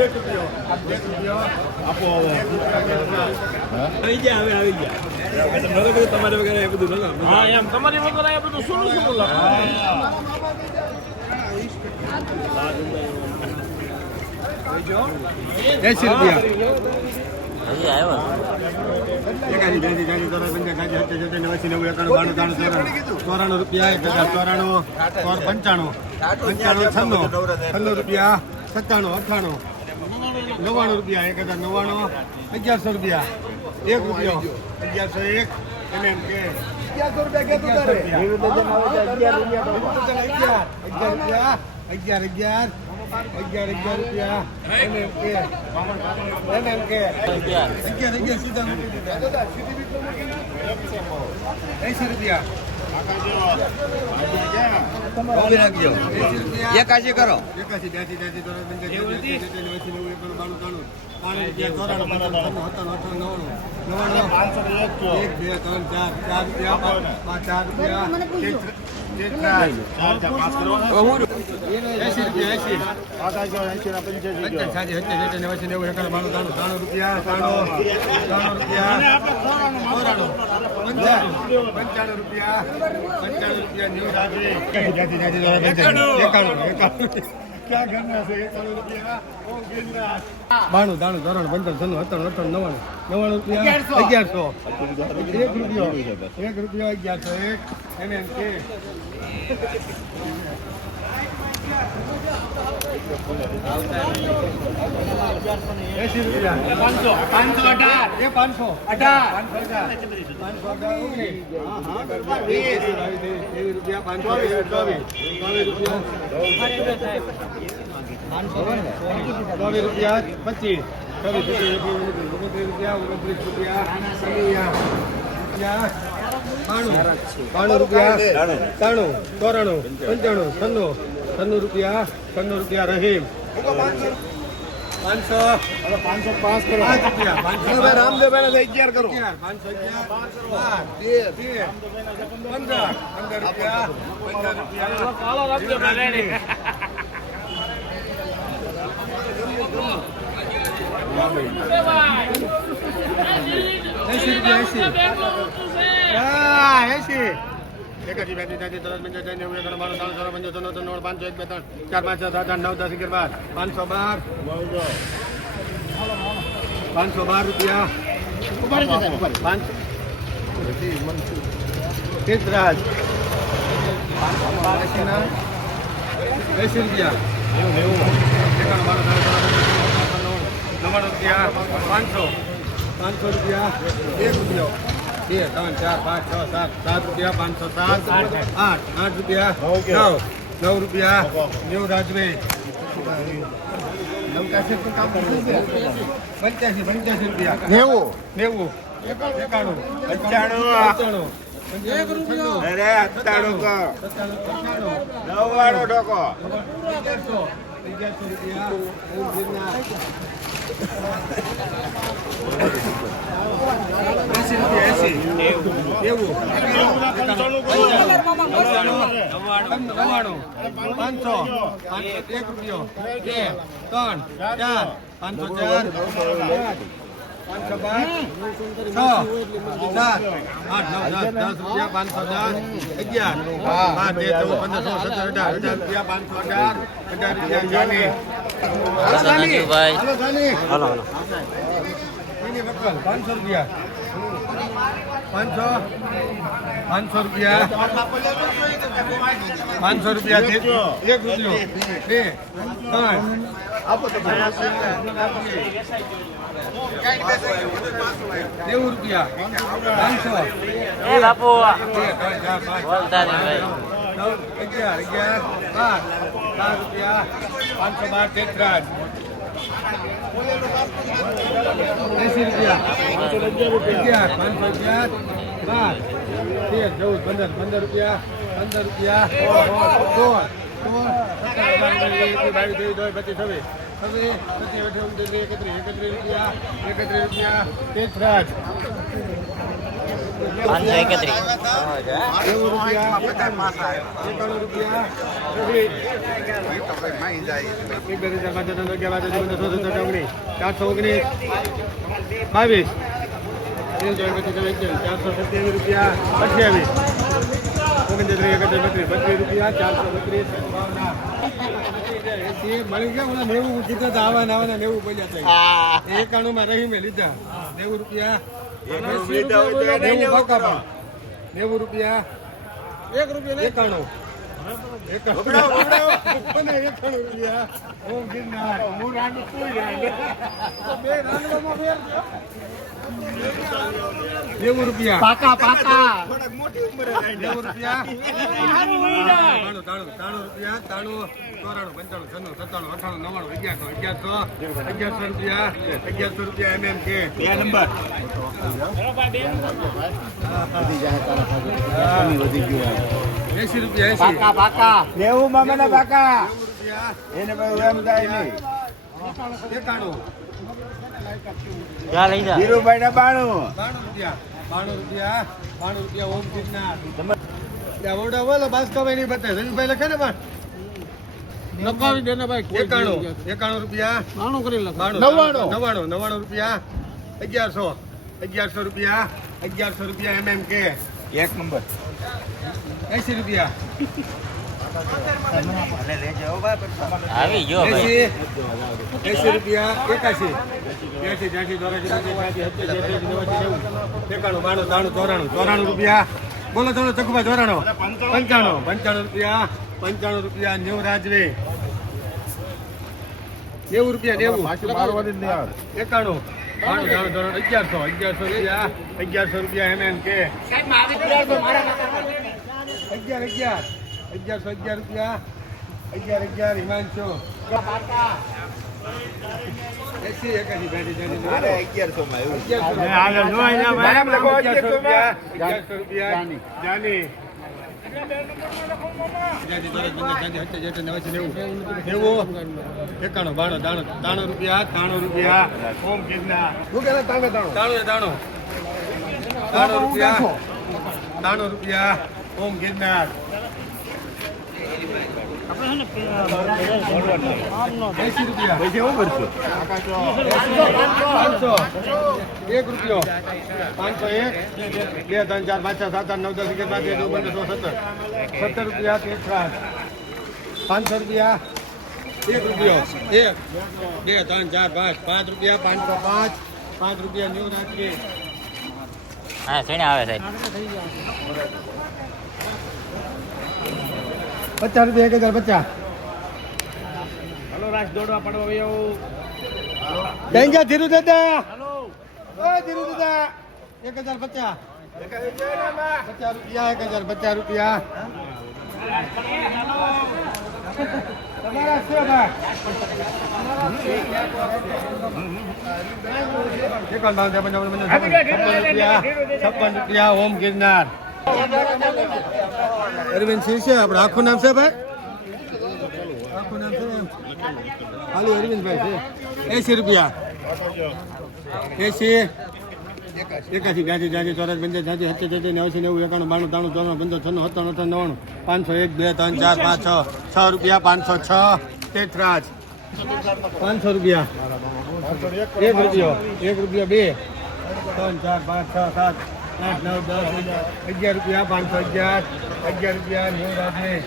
એક રૂપિયો એક રૂપિયો આપો આવી ગયા હવે આવી ગયા તમને તો તમારે વગેરે એ બધું હા એમ તમારી વગર આ બધું શું શું એસી રૂપિયા બેસી ગાડી ગાડી હત્તે જતે નવાસી નેવું એકાણું બાણું ત્રાણું ચોરાણું ચોરાણું રૂપિયા એક હજાર ચોરાણું ચોર પંચાણું પંચાણું છન્નું છન્નું રૂપિયા સત્તાણું અઠ્ઠાણું. નવ્વાણું રૂપિયા એક હજાર નવ્વાણું અગિયારસો રૂપિયા. એક રૂપિયો. અગિયારસો એક અને એમ કે. અગિયારસો રૂપિયા અગિયાર રૂપિયા. અગિયાર અગિયાર. અગિયાર અગિયાર રૂપિયા. એમ એમ કે. એમ એમ કે અગિયાર અગિયાર. સીધા મૂકી દીધા એસી રૂપિયા એકાશી કરો. એકાશી બ્યાસી ત્યાસી ત્યાસી એંસી નેવું બાણું ત્રાણું રૂપિયા નવ્વાણું. નવ્વાણું એક બે ત્રણ ચાર ચાર રૂપિયા પાંચ ચાર રૂપિયા. પંચાણું રૂપિયા પંચાણું રૂપિયા એકાણું એકાણું. ક્યાં ઘરના છે? એકાણું રૂપિયા ઓ ગિરનાર. બાણું દાણું ધોરણ પંદર છન્નું સત્તાણું અઠાણું નવાણું નવાણું રૂપિયા? અગિયારસો. એક રૂપિયો. એક રૂપિયો અગિયારસો. એક એને એમ કે. એસી રૂપિયા પાંચસો રૂપિયા ઓગણત્રીસ રૂપિયા બાણું રૂપિયા ત્રાણું ચોરાણું પંચાણું છન્નું છન્નું રૂપિયા છન્નું રૂપિયા રહીમ પાંચસો પાંચસો પાંચ કરો પાંચ રૂપિયા પાંચસો રામદેવભાઈ અગિયાર કરો અગિયાર, પાંચસો અગિયાર, બાર, તેર, પંદર પંદર રૂપિયા પંદર રૂપિયા ચાલો રામદેવભાઈ રેડી એસી રૂપિયા એસી હા એસી એકાસી બેસી ત્યાંસી ત્રણ પંચાસી નેવું એકાણું ત્રણ ચોરા પંચો ત્રણ ત્રણ પાંચસો એક બે ત્રણ ચાર પાંચ છ સાત આઠ નવ દસ અગિયાર બાર પાંચસો બાર. પાંચસો બાર રૂપિયા. પાંચસો તેતરાજ એસી રૂપિયા એકાણું બાણું ત્રણ ચોરા નવ્વાણું રૂપિયા. પાંચસો. પાંચસો રૂપિયા. એક રૂપિયો. બે ત્રણ ચાર પાંચ છ સાત. સાત રૂપિયા પાંચસો સાત. આઠ આઠ રૂપિયા. નવ નવ. રૂપિયા. નેવું રાજભાઈ પંચ્યાસી પંચ્યાસી રૂપિયા. નેવું. નેવું. એકાણું. પંચાણું. એક રૂપિયો. અરે સત્તાણું નવ્વાણું ટકો પાંચસો એક રૂપિયો બે ત્રણ ચાર પાંચસો ચાર. પાંચસો રૂપિયા પાંચસો પાંચસો રૂપિયા પાંચસો રૂપિયા એક રૂપિયો બે ત્રણ નેવું રૂપિયા. પાંચસો. એ બાપુ બોલતા નવ અગિયાર અગિયાર બાર. બાર રૂપિયા. પાંચસો બાર તેત્રાજ એસી રૂપિયા. અગિયાર પાંચસો અગિયાર બાર. તેર ચૌદ પંદર. પંદર રૂપિયા પંદર રૂપિયા. સોળ સોળ સત્તર પચીસ એકત્રીસ ચારસો ઓગણીસ બાવીસ ચારસો સત્યાવીસ રૂપિયા. અઠ્યાવીસ ઓગણત્રીસ એકત્રીસ બત્રીસ બત્રીસ રૂપિયા ચારસો બત્રીસ. મળી ગયા ઓલા નેવું કીધા હતા આવા નેવું બોલ્યા હતા એકાણું માં રહી મેં લીધા નેવું રૂપિયા નેવું પાકા નેવું રૂપિયા. એક રૂપિયા એકાણું. એકાણું. રૂપિયા. ગિરનાર. હું રાંડું બે રાંડવામાં. નેવું રૂપિયા. પાકા પાકા. મોટી ઉંમર નેવું રૂપિયા. તાણું રૂપિયા તાણું ચોરાણું પંચાણું છન્નું સત્તાણું અઠાણું અગિયારસો અગિયારસો અગિયારસો રૂપિયા અગિયારસો રૂપિયા એમ એમ કે. બે નંબર. એસી રૂપિયા એસી પાકા નેવું પાકા. રૂપિયા. એને ભાઈ એમ જાય નહીં. એકાણું લઈ જા. ધીરુભાઈ ના બાણું. બાણું રૂપિયા. બાણું રૂપિયા બાણું રૂપિયા ઓમ ગિરનાર. ત્યાં બોલો બાસ્કાભાઈ નહીં બતાવે રવિભાઈ લખે ને પણ લખાવી દે ને ભાઈ એકાણું. એકાણું રૂપિયા નાનું કરી લખ. બાણું નવ્વાણું. નવ્વાણું નવ્વાણું રૂપિયા અગિયારસો અગિયારસો રૂપિયા અગિયારસો રૂપિયા એમ એમ કે. એક નંબર. એસી રૂપિયા. આવી ગયો એસી રૂપિયા અઠ્યાસી નવ્વાસી નેવું એકાણું બાણું ત્રાણું ચોરાણું ચોરાણું રૂપિયા. બોલો ચોલો ચકુભા ચોરાણું. પંચાણું પંચાણું રૂપિયા પંચાણું રૂપિયા નેવું રાજવે. નેવું રૂપિયા નેવું. એકાણું. અગિયારસો અગિયારસો રૂપિયા અગિયારસો રૂપિયા એમ એમ કે અગિયાર અગિયાર. અગિયારસો અગિયાર રૂપિયા. અગિયાર અગિયાર હિમાંશો. એસી એકાસી દાણો દાણો અગિયારસો માં રૂપિયા. જાની. દાણો એકાણું બાણું તાણું તાણું રૂપિયા દાણો રૂપિયા. ઓમ ગિરનાર. તાણું તાણું તાણું તાણું રૂપિયા. તાણું રૂપિયા. ઓમ ગિરનાર એસી રૂપિયા પૈસા હું ભરશું પાંચસો એક રૂપિયો પાંચસો એક બે ત્રણ ચાર પાંચ છ સાત આઠ નવ દસ અગિયાર બાર તેર પંદર સત્તર સત્તર રૂપિયા. તેત્રાસ પાંચસો રૂપિયા એક રૂપિયો એક બે ત્રણ ચાર પાંચ પાંચ રૂપિયા પાંચસો પાંચ પાંચ રૂપિયા ન્યૂ રાખીએ હા આવે સાહેબ? પચાસ રૂપિયા એક હજાર પચાસ. હલો રાજ દોડવા પડવા ક્યાં ગયા ધીરુ દાદા ઓ ધીરુ દાદા એક હજાર પચાસ. પચાસ રૂપિયા એક હજાર પચાસ રૂપિયા. તમારા શું ભાઈ છપ્પન રૂપિયા ઓમ ગિરનાર. અરવિંદ સિંહ છે આપણે આખું નામ છે ભાઈ? આખું નામ છે ખાલી અરવિંદભાઈ છે. એસી રૂપિયા. એસી એકાસી બ્યાસી ત્યાસી ચોરાસી પંચાસી ત્યાસી સત્યાસી ત્યાસી નેવાસી નેવું, એકાણું, બાણું, ત્રાણું ચોરાણું પંદર, છન્નું સત્તાણું અઠાણું, નવ્વાણું. પાંચસો એક, બે, ત્રણ, ચાર, પાંચ, છ. છ રૂપિયા, પાંચસો છ. તેત્રાજ પાંચસો રૂપિયા. એક રૂપિયો. એક રૂપિયા બે. ત્રણ, ચાર, પાંચ, છ, સાત. આઠ નવ દસ અગિયાર રૂપિયા પાંચસો અગિયાર અગિયાર રૂપિયા નેવું રાજે